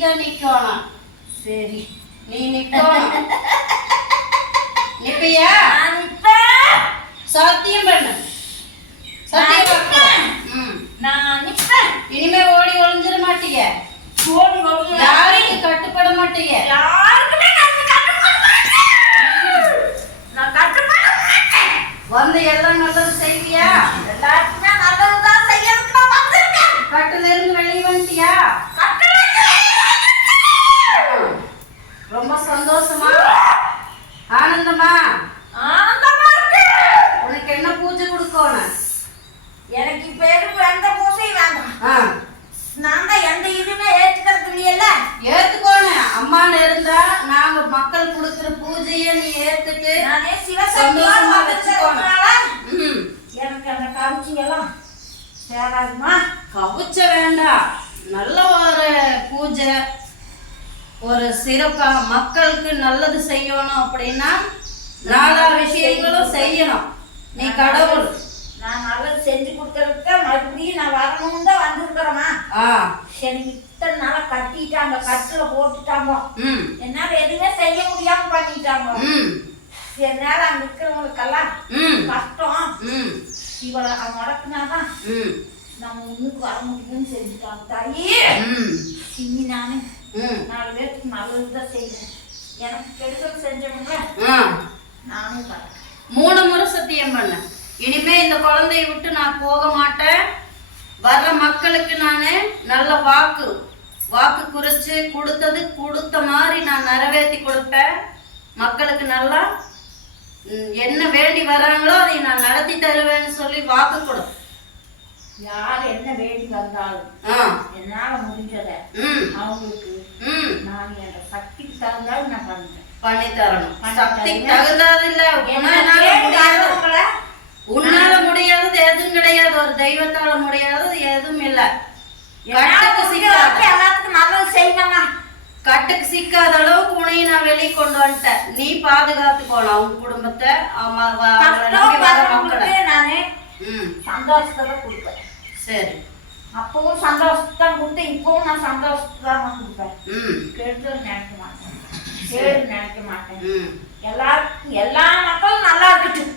நிக்கணும். சரி. நீ நிக்கணும். நிப்பியா. சத்தியம் பண்ணு. சத்தியம் நான் நிப்பேன். இனிமே ஓடி ஒளிஞ்சிட மாட்டீங்க ஓடி ஓடி யாருக்கு கட்டுப்பட மாட்டீங்க யாருக்குமே. நான் கட்டுப்பட மாட்டேன். வந்து எல்லாம் நல்லது செய்வியா? எல்லாருக்குமே நல்லதுதான் செய்யறதுக்கு நான் வந்திருக்கேன். கட்டுல இருந்து வெளியே வந்துட்டியா கட்டுறது ரொம்ப சந்தோஷமா ஆனந்தமா ஆனந்தமா இருக்கு. உனக்கு என்ன பூஜை கொடுக்கணும் எனக்கு இப்ப எதுவும் எந்த பூசையும் தான் எந்த இதுவுமே ஏத்துக்கிறது இல்லையல்ல ஏத்துக்கோணும் அம்மான்னு இருந்தா நாங்க மக்கள் கொடுக்கிற பூஜையை நீ ஏத்துட்டு நானே சந்தோஷமா சிவசக்தியோட வச்சுக்கோங்க. வந்திருக்கிறதுனால ம், எனக்கு அந்த கவிச்சி எல்லாம் சேராதுமா? கவிச்ச வேண்டாம். நல்ல ஒரு பூஜை ஒரு சிறப்பா மக்களுக்கு நல்லது செய்யணும் அப்படின்னா நாலா விஷயங்களும் செய்யணும். நீ கடவுள் நான் நல்லது செஞ்சு கொடுக்கறதுக்கு மறுபடியும் நான் வரணும்னு தான் வந்திருக்கிறேம்மா ஆ சரி இத்தனை நாளா கட்டிட்டாங்க கட்டுல போட்டுட்டாங்க. ம். என்னால எதுவுமே செய்ய முடியாம பண்ணிட்டாங்க. ம். என்னால அங்க இருக்கிறவங்களுக்கெல்லாம் ம். கஷ்டம். ம். இவளை முடக்குனாதான் நம்ம முன்னுக்கு வர முடியும்னு செஞ்சுட்டாங்க தாயி. இனி நானு ம். நாலு பேருக்கு நல்லது தான் செய்வேன். எனக்கு கெடுதல் செஞ்சவங்க நானும் மூணு முறை சத்தியம் பண்ண இனிமே இந்த குழந்தைய விட்டு நான் போக மாட்டேன். மக்களுக்கு நான் நல்ல வாக்கு வாக்கு குறிச்சு கொடுத்தது கொடுத்த மாதிரி நான் நிறைவேற்றி கொடுப்பேன். மக்களுக்கு நல்லா என்ன வேண்டி வராங்களோ அதை நான் நடத்தி தருவேன்னு சொல்லி வாக்கு கொடு. யார் என்ன வேண்டி வந்தாலும் என்னால முடிஞ்சதை அவங்களுக்கு நான் என் சக்திக்கு தகுந்தாலும் நான் பண்றேன் பண்ணி தரணும் சக்திக்கு. தகுந்தது இல்ல என்ன உன்னால தேடி முடியாதது வர்றவங்கள உன்னால முடியாதது எதுவும் கிடையாது ஒரு தெய்வத்தால முடியாதது எதுவும் இல்ல என்னால கட்டுக்கு முடிஞ்ச சிக்காத வரைக்கும் எல்லாத்துக்கும் நல்லது செய்யணுமா கட்டுக்கு சிக்காத அளவுக்கு உன்னையும் நான் வெளியே கொண்டு வந்துட்டேன். நீ பாதுகாத்துக்கோணும் உன் குடும்பத்தை அவ- அவ- அவங்கள நானு சந்தோஷத்தை கொடுப்பேன். சரி. அப்பவும் சந்தோஷத்தை தான் கொடுத்தேன் இப்பவும் நான் சந்தோஷத்தை தான் கொடுப்பேன் கெடுதல் நினைக்க மாட்டேன். கேடு நினைக்க மாட்டேன். எல்லாருக்கும் எல்லா மக்களும் நல்லா இருக்கட்டும்.